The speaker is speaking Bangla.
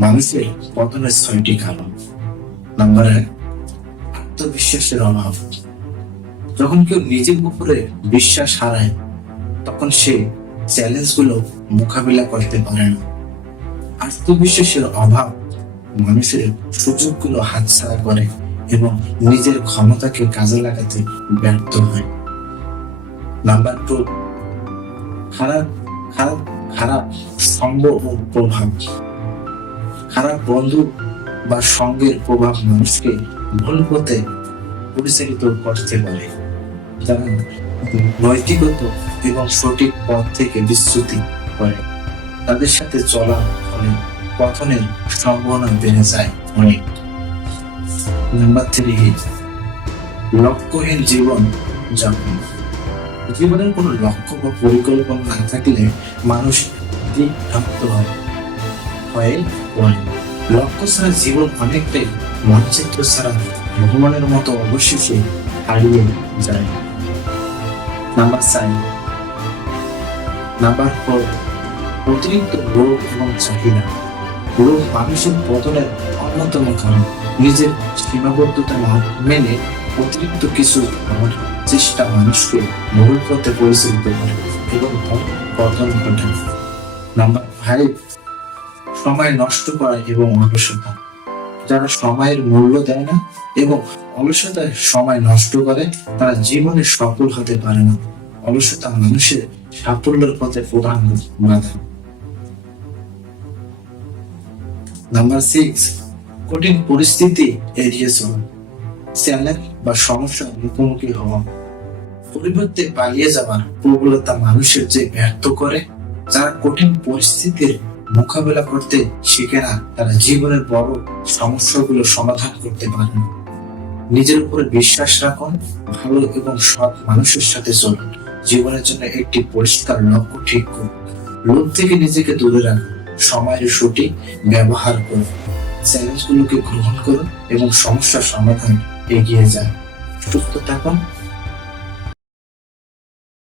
মানুষের পতনের ছয়টি কারণ। নাম্বার এক, আত্মবিশ্বাসের অভাব। যখন কেউ নিজের উপরে বিশ্বাস হারায়, তখন সে চ্যালেঞ্জগুলো মোকাবিলা করতে পারে না। আত্মবিশ্বাসের অভাব মানুষের সুযোগগুলো হাতছাড়া করে এবং নিজের ক্ষমতাকে কাজে লাগাতে ব্যর্থ হয়। নাম্বার টু, খারাপ খারাপ খারাপ ও প্রভাব। খারাপ বন্ধু বা সঙ্গের প্রভাব মানুষকে ভুল পথে পরিচালিত করতে পারে। যারা নৈতিকত এবং সঠিক পথ থেকে বিচ্যুতি করে। তাদের সাথে চলা ফলে পথনের সম্ভাবনা বেড়ে যায় অনেক। নাম্বার থ্রি লক্ষ্যহীন জীবন যাপন। জীবনের কোনো লক্ষ্য বা পরিকল্পনা না থাকলে মানুষ দিকভ্রান্ত হয়। পড়ে লক্ষ্য জীবন অনেকটাই মানচিত্র ছাড়া ভগবানের মতো অবশেষে হারিয়ে যায়। নাম্বার সাইন নাম্বার ফোর অতিরিক্ত লোভ এবং চাহিদা। লোভ মানুষের পতনের অন্যতম কারণ। নিজের সীমাবদ্ধতা না মেনে অতিরিক্ত কিছু আমার চেষ্টা মানুষকে ভুল পথে পরিচালিত করে এবং পতন ঘটায়। নাম্বার ফাইভ সময় নষ্ট করা এবং অলসতা। যারা সময়ের মূল্য দেয় না এবং অলসতায় সময় নষ্ট করে, তারা জীবনে সফল হতে পারে না। অলসতা মানুষের সাফল্যের পথে প্রধান বাধা। নাম্বার সিক্স কঠিন পরিস্থিতি এড়িয়ে চলা। চ্যালেঞ্জ বা সমস্যার মুখোমুখি হওয়া। পরিবর্তে পালিয়ে যাওয়ার প্রবলতা মানুষের যে ব্যর্থ করে, যারা কঠিন পরিস্থিতির মোকাবেলা করতে শিখে না, তারা জীবনের বড় সমস্যাগুলো সমাধান করতে পারে না। নিজের উপরে বিশ্বাস রাখুন, ভালো এবং সৎ মানুষের সাথে চলুন। জীবনের জন্য একটি পরিষ্কার লক্ষ্য ঠিক করুন। লোভ থেকে নিজেকে দূরে রাখুন, সময়ের সঠিক ব্যবহার করুন। চ্যালেঞ্জগুলোকে গ্রহণ করুন এবং সমস্যার সমাধান এগিয়ে যান। সুস্থ থাকুন